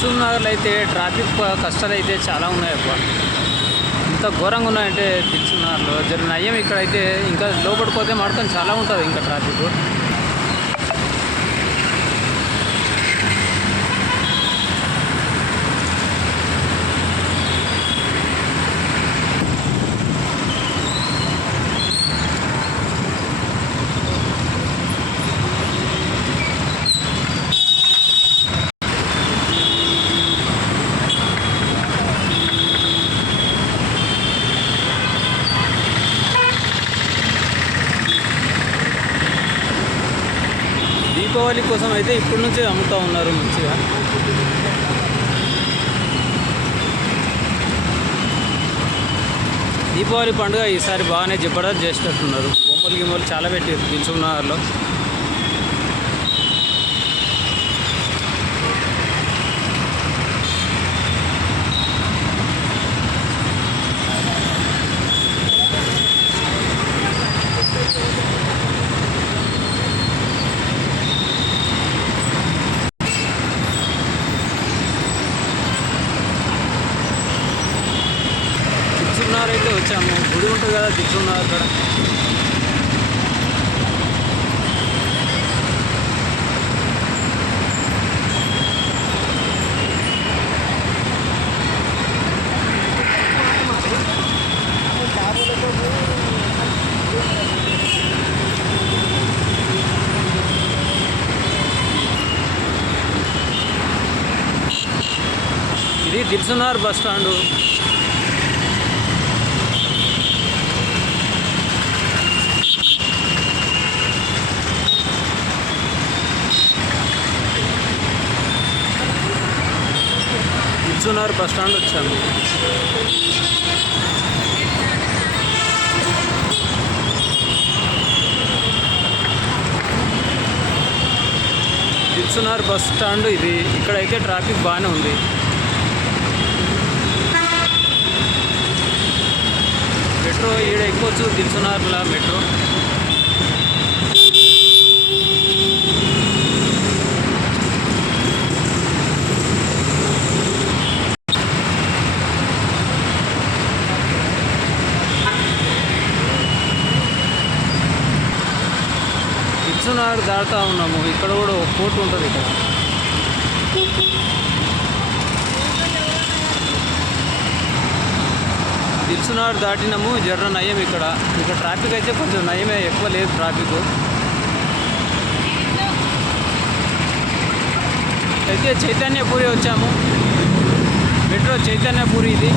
దిల్సుఖ్నగర్లో అయితే ట్రాఫిక్ కష్టాలు అయితే చాలా ఉన్నాయి అబ్బా. ఇంత ఘోరంగా ఉన్నాయంటే దిల్సుఖ్నగర్లో జర నయ్యం. ఇక్కడైతే ఇంకా లోపడిపోతే మాత్రం చాలా ఉంటుంది ఇంకా ట్రాఫిక్. దీపావళి కోసం అయితే ఇప్పటి నుంచే అమ్ముతూ ఉన్నారు మంచిగా. దీపావళి పండుగ ఈసారి బాగానే జబర్దస్త్ చేసేటట్టున్నారు. బొమ్మలు గిమ్మలు చాలా పెట్టారు దిల్సుఖ్నగర్లో. దిల్సుఖ్నగర్ అయితే వచ్చాము. గుడి ఉంటుంది కదా దిల్సుఖ్నగర్ అక్కడ. ఇది Dilsukhnagar bus stand. Dilsukhnagar bus stand వచ్చాము. దిల్సుఖ్నగర్ బస్ స్టాండ్ ఇది. ఇక్కడైతే ట్రాఫిక్ బాగానే ఉంది. మెట్రో ఈడ ఎక్కొచ్చు దిల్సుఖ్నగర్లో మెట్రో. దిల్సుఖ్నగర్ దాటుతూ ఉన్నాము. ఇక్కడ కూడా ఒక కోర్టు ఉంటుంది. ఇక్కడ దిల్సుఖ్నగర్ దాటినాము. జర్ర నయం. ఇక్కడ ట్రాఫిక్ అయితే కొంచెం నయమే, ఎక్కువ లేదు ట్రాఫిక్. అయితే చైతన్యపురి వచ్చాము. మెట్రో చైతన్యపురి ఇది.